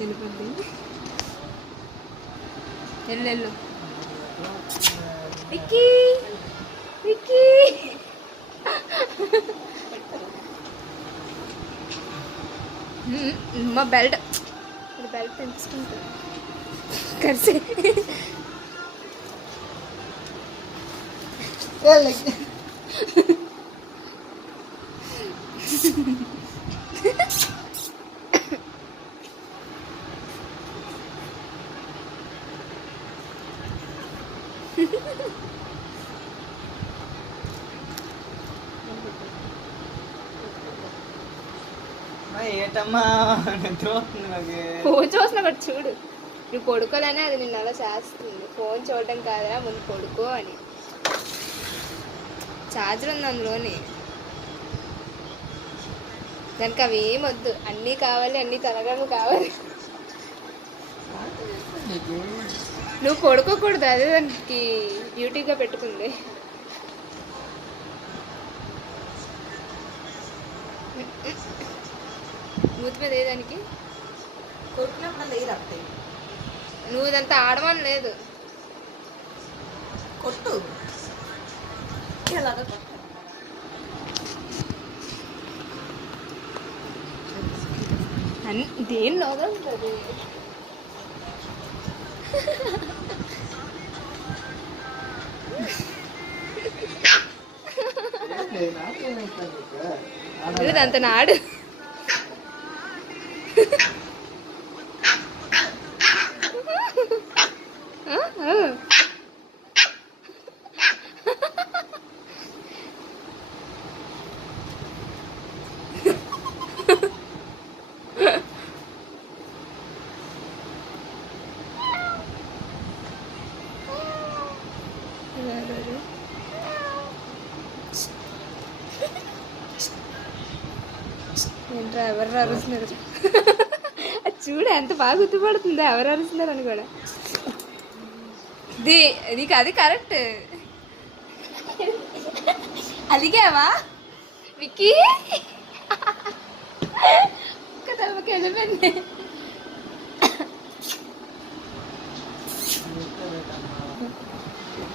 వెళ్ళిపోద్ది. వెళ్ళు విక్కీ విక్కీ. మా బెల్ట్ తెంచుకుంటుంది కలిసి. ఏటమ్మా ఫోన్ చూస్తున్నా కూడా చూడు. నువ్వు పడుకోలేనే అది నిన్ను అలా చేస్తుంది. ఫోన్ చూడడం కాదా, ముందు పడుకో అని. ఛార్జర్ ఉంది అందులోని. దానికి అవి ఏం వద్దు, అన్నీ కావాలి, అన్నీ తలగము కావాలి. నువ్వు పడుకోకూడదు, అదే దానికి డ్యూటీగా పెట్టుకుంది. మూతి మీద ఏదానికి నువ్వు ఇదంతా ఆడమని లేదు. కొట్టు దేనిలోగా ఉంటుంది. అంత నాడు ఏంట్రా ఎవరు అరుస్తున్నారు? చూడు ఎంత బాగా గుర్తుపడుతుందో ఎవరు అరుస్తున్నారు అని కూడా. నీకు అది కరెక్ట్. అదిగావా విక్కీ? కదా వెళ్ళిపోయింది.